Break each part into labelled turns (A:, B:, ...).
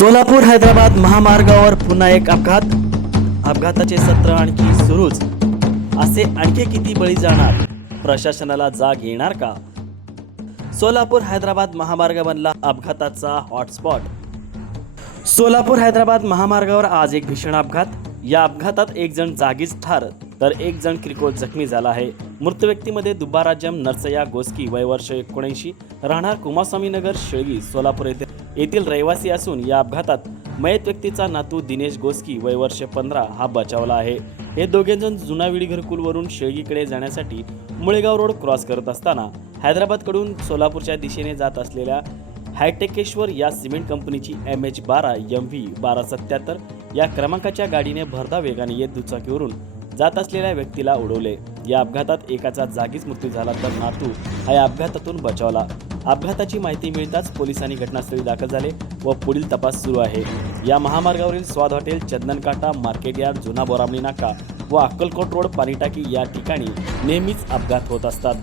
A: सोलापूर हैदराबाद महामार्गावर पुन्हा एक अपघात. अपघाताचे सत्र आणखी सुरूच. असे आणखी किती बळी जाणार? प्रशासनाला जाग येणार का? सोलापूर हैदराबाद महामार्ग बनला अपघाताचा हॉटस्पॉट. सोलापूर हैदराबाद महामार्गावर आज एक भीषण अपघात. या अपघातात एक जण जागीच ठार. तर एक जण किरकोळ जखमी झाला आहे. मृत व्यक्तीमध्ये दुब्बाराजम नरसया गोस्की वय वर्ष एकोणऐंशी राहणार कुमास्वामीनगर शेळगी सोलापूर येथे. येथील रहिवासी असून या अपघातात मयत व्यक्तीचा नातू दिनेश गोस्की वय वर्ष पंधरा हा बचावला आहे. हे दोघेजण जुनाविडी घरकुलवरून शेळगीकडे जाण्यासाठी मुळेगाव रोड क्रॉस करत असताना हैदराबादकडून सोलापूरच्या दिशेने जात असलेल्या हायटेकेश्वर या सिमेंट कंपनीची एम एच बारा एम व्ही बारा सत्याहत्तर या क्रमांकाच्या गाडीने भरधा वेगाने येत दुचाकीवरून जात असलेल्या व्यक्तीला उडवले. या अपघातात एकाचा जागीच मृत्यू झाला तर नातू हा या अपघातातून बचावला. अपघाताची माहिती मिळताच पोलिसांनी घटनास्थळी दाखल झाले व पुढील तपास सुरू आहे. या महामार्गावरील स्वाद हॉटेल चंदनकाटा मार्केट यार्ड जुना बोरामणी नाका व अक्कलकोट रोड पाणीटाकी या ठिकाणी नेहमीच अपघात होत असतात.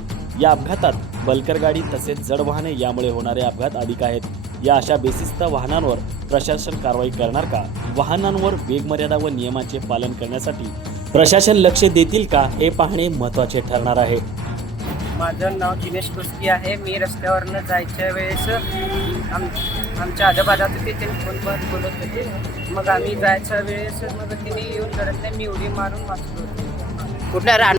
A: या अपघातात बलकर गाडी तसेच जड वाहने यामुळे होणारे अपघात अधिक आहेत. या अशा बेसिस्त वाहनांवर प्रशासन कारवाई करणार का? वाहनांवर वेगमर्यादा व नियमांचे पालन करण्यासाठी प्रशासन लक्ष देतील का हे पाहणे महत्त्वाचे ठरणार आहे.
B: माझं नाव दिनेश कुस्की आहे. मी रस्त्यावरनं जायच्या वेळेस आम आमच्या आजोबाजात होते त्यांनी फोनवर बोलत होते. मग आम्ही जायच्या वेळेस मग तिने येऊन घरात मी उडी मारून वाचलो होते.
C: कुठल्या राहणार